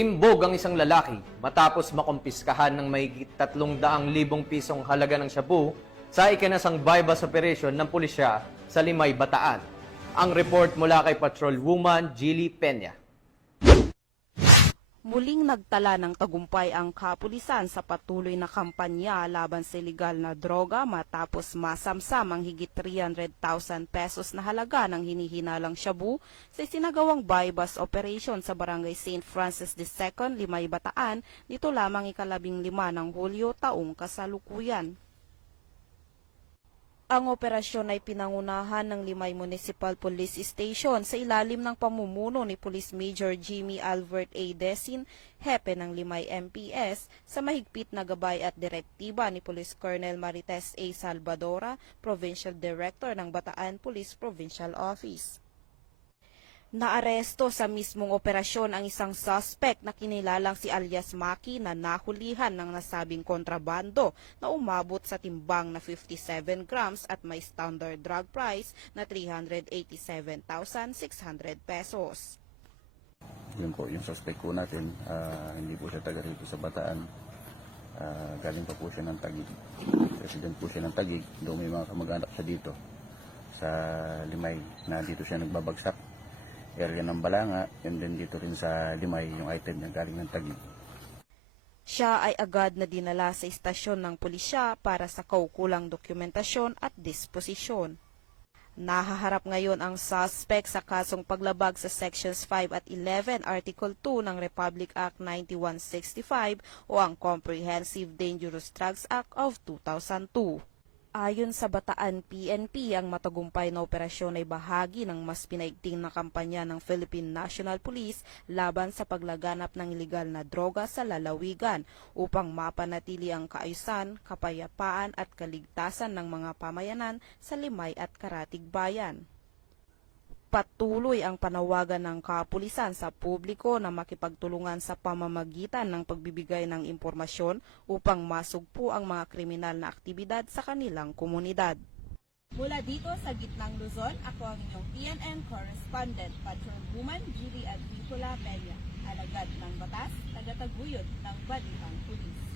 Timbog ang isang lalaki matapos makumpiskahan ng mahigit 300,000 pisong halaga ng shabu sa ikinasang bypass operation ng pulisya sa Limay, Bataan. Ang report mula kay Patrolwoman Jilly Peña. Muling nagtala ng tagumpay ang kapulisan sa patuloy na kampanya laban sa ilegal na droga matapos masamsam ang higit 300,000 pesos na halaga ng hinihinalang shabu sa isinagawang bypass operation sa Barangay St. Francis II, Limay, Bataan nito lamang ika-15 ng Hulyo taong kasalukuyan. Ang operasyon ay pinangunahan ng Limay Municipal Police Station sa ilalim ng pamumuno ni Police Major Jimmy Albert A. Desin, hepe ng Limay MPS, sa mahigpit na gabay at direktiba ni Police Colonel Marites A. Salvadora, Provincial Director ng Bataan Police Provincial Office. Naaresto sa mismong operasyon ang isang suspect na kinilalang si alias Maki na nahulihan ng nasabing kontrabando na umabot sa timbang na 57 grams at may standard drug price na 387,600 pesos. Yun po, yung suspect po natin, hindi po siya taga rito sa Bataan. Galing pa po siya ng Taguig. Resident po siya ng Taguig, doon may mga kamag-anak siya dito sa Limay na dito siya nagbabagsak. Area ng Balanga, and then dito rin sa Limay yung item niya galing ng Taguig. Siya ay agad na dinala sa istasyon ng pulisya para sa kaukulang dokumentasyon at disposisyon. Nahaharap ngayon ang suspect sa kasong paglabag sa Sections 5 at 11 Article 2 ng Republic Act 9165 o ang Comprehensive Dangerous Drugs Act of 2002. Ayon sa Bataan PNP, ang matagumpay na operasyon ay bahagi ng mas pinaigting na kampanya ng Philippine National Police laban sa paglaganap ng ilegal na droga sa lalawigan upang mapanatili ang kaayusan, kapayapaan at kaligtasan ng mga pamayanan sa Limay at Karatig Bayan. Patuloy ang panawagan ng kapulisan sa publiko na makipagtulungan sa pamamagitan ng pagbibigay ng impormasyon upang masugpo ang mga kriminal na aktibidad sa kanilang komunidad. Mula dito sa gitnang Luzon, ako ang inyong PNN correspondent, Patrolwoman Jilly Peña, alagad ng batas, tagataguyod ng Balitang Pulis.